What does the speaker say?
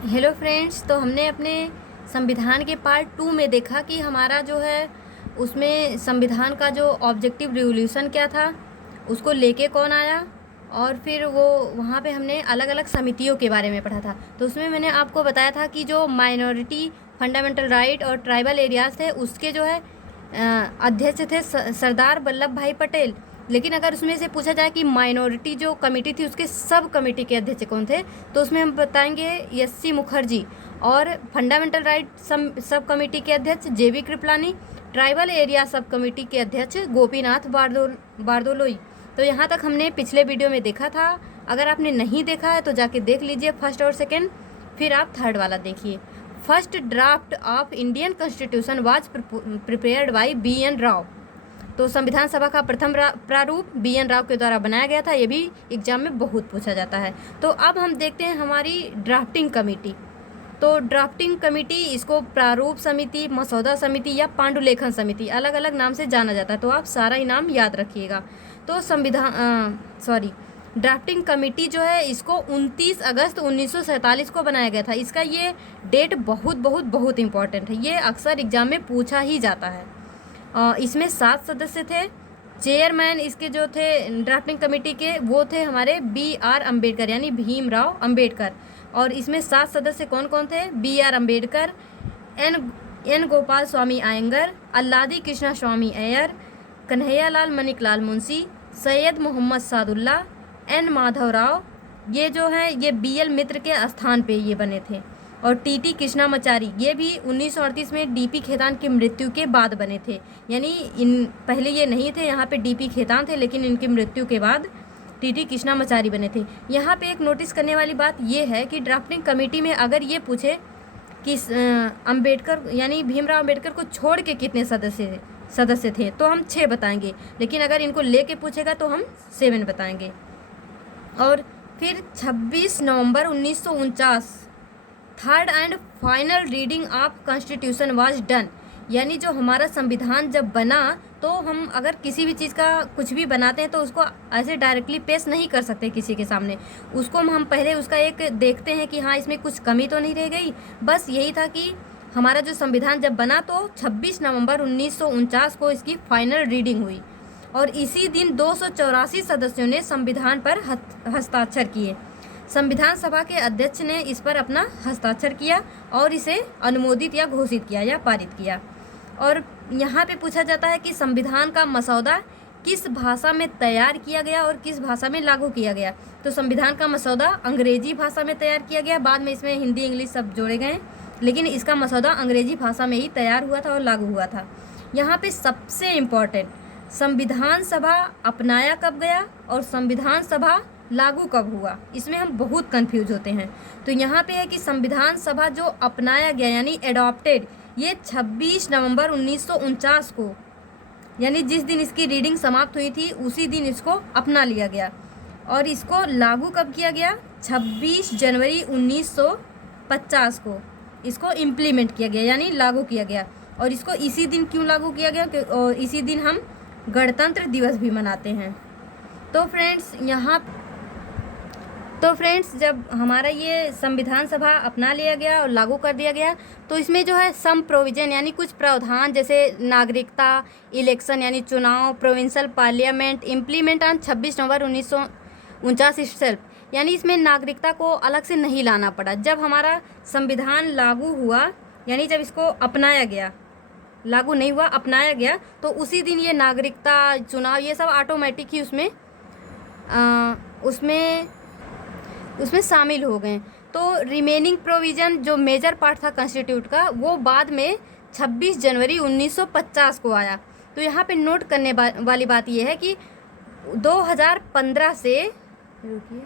Hello friends, तो हमने अपने संविधान के पार्ट 2 में देखा कि हमारा जो है उसमें संविधान का जो ऑब्जेक्टिव रिवोल्यूशन क्या था, उसको लेके कौन आया, और फिर वो वहाँ पे हमने अलग अलग समितियों के बारे में पढ़ा था। तो उसमें मैंने आपको बताया था कि जो माइनॉरिटी फंडामेंटल राइट और ट्राइबल एरियाज़ थे उसके जो है अध्यक्ष थे सरदार वल्लभ भाई पटेल। लेकिन अगर उसमें से पूछा जाए कि माइनॉरिटी जो कमेटी थी उसके सब कमेटी के अध्यक्ष कौन थे, तो उसमें हम बताएंगे एस.सी. मुखर्जी। और फंडामेंटल राइट सब कमेटी के अध्यक्ष JB. Kripalani, tribal area sub committee के अध्यक्ष गोपीनाथ बारदोलोई। तो यहाँ तक हमने पिछले वीडियो में देखा था। अगर आपने नहीं देखा है तो जाके देख लीजिए फर्स्ट और सेकेंड, फिर आप थर्ड वाला देखिए। First draft of Indian constitution was prepared by BN. Rao. तो संविधान सभा का प्रथम प्रारूप बी.एन. राव के द्वारा बनाया गया था। ये भी एग्जाम में बहुत पूछा जाता है। तो अब हम देखते हैं हमारी ड्राफ्टिंग कमेटी। तो ड्राफ्टिंग कमेटी, इसको प्रारूप समिति, मसौदा समिति या पांडुलेखन समिति अलग अलग नाम से जाना जाता है। तो आप सारा ही नाम याद रखिएगा। तो ड्राफ्टिंग कमेटी जो है इसको 29 अगस्त 1947 को बनाया गया था। इसका ये डेट बहुत बहुत बहुत इम्पॉर्टेंट है, ये अक्सर एग्जाम में पूछा ही जाता है। इसमें 7 सदस्य थे। चेयरमैन इसके जो थे ड्राफ्टिंग कमेटी के, वो थे हमारे बी.आर. अम्बेडकर यानी भीमराव अम्बेडकर। और इसमें 7 सदस्य कौन कौन थे? बी.आर. अम्बेडकर, एन गोपाल स्वामी आयंगर, अल्लादी कृष्णा स्वामी अय्यर, कन्हैयालाल मणिकलाल मुंशी, सैयद मोहम्मद सादुल्ला, एन माधवराव। ये जो है ये बी.एल. मित्र के स्थान पे ये बने थे। और टी.टी. कृष्णामाचारी, ये भी 1938 में डी.पी. खेतान की मृत्यु के बाद बने थे। यानी इन पहले ये नहीं थे, यहाँ पे डी.पी. खेतान थे, लेकिन इनकी मृत्यु के बाद टी.टी. कृष्णामाचारी बने थे। यहाँ पे एक नोटिस करने वाली बात ये है कि ड्राफ्टिंग कमेटी में अगर ये पूछे कि अम्बेडकर यानी भीमराव अम्बेडकर को छोड़ के कितने सदस्य थे, तो हम 6 बताएंगे। लेकिन अगर इनको लेके पूछेगा तो हम 7 बताएंगे। और फिर 26 नवंबर 1949 third and final reading of constitution was done. यानी जो हमारा संविधान जब बना, तो हम अगर किसी भी चीज़ का कुछ भी बनाते हैं तो उसको ऐसे डायरेक्टली पेश नहीं कर सकते किसी के सामने। उसको हम पहले उसका एक देखते हैं कि हाँ इसमें कुछ कमी तो नहीं रह गई। बस यही था कि हमारा जो संविधान जब बना तो 26 नवंबर 1949 को इसकी फाइनल रीडिंग हुई। और इसी दिन 284 सदस्यों ने संविधान पर हस्ताक्षर किए। संविधान सभा के अध्यक्ष ने इस पर अपना हस्ताक्षर किया और इसे अनुमोदित या घोषित किया या पारित किया। और यहाँ पे पूछा जाता है कि संविधान का मसौदा किस भाषा में तैयार किया गया और किस भाषा में लागू किया गया। तो संविधान का मसौदा अंग्रेजी भाषा में तैयार किया गया, बाद में इसमें हिंदी इंग्लिश सब जोड़े गए, लेकिन इसका मसौदा अंग्रेजी भाषा में ही तैयार हुआ था और लागू हुआ था। यहाँ पे सबसे इम्पोर्टेंट, संविधान सभा अपनाया कब गया और संविधान सभा लागू कब हुआ, इसमें हम बहुत कंफ्यूज होते हैं। तो यहाँ पे है कि संविधान सभा जो अपनाया गया यानी एडॉप्टेड, ये 26 नवंबर 1949 को, यानी जिस दिन इसकी रीडिंग समाप्त हुई थी उसी दिन इसको अपना लिया गया। और इसको लागू कब किया गया? 26 जनवरी 1950 को इसको इम्प्लीमेंट किया गया यानी लागू किया गया। और इसको इसी दिन क्यों लागू किया गया? और इसी दिन हम गणतंत्र दिवस भी मनाते हैं। तो फ्रेंड्स जब हमारा ये संविधान सभा अपना लिया गया और लागू कर दिया गया, तो इसमें जो है सम प्रोविज़न यानी कुछ प्रावधान, जैसे नागरिकता, इलेक्शन यानी चुनाव, provincial parliament implement on 26 November 1949 itself, यानी इसमें नागरिकता को अलग से नहीं लाना पड़ा। जब हमारा संविधान लागू हुआ यानी जब इसको अपनाया गया, लागू नहीं हुआ अपनाया गया, तो उसी दिन ये नागरिकता, चुनाव, ये सब ऑटोमेटिक ही उसमें शामिल हो गए। तो रिमेनिंग प्रोविज़न जो मेजर पार्ट था कॉन्स्टिट्यूट का, वो बाद में 26 जनवरी 1950 को आया। तो यहाँ पे नोट करने वाली बात ये है कि 2015 से, रुकिए,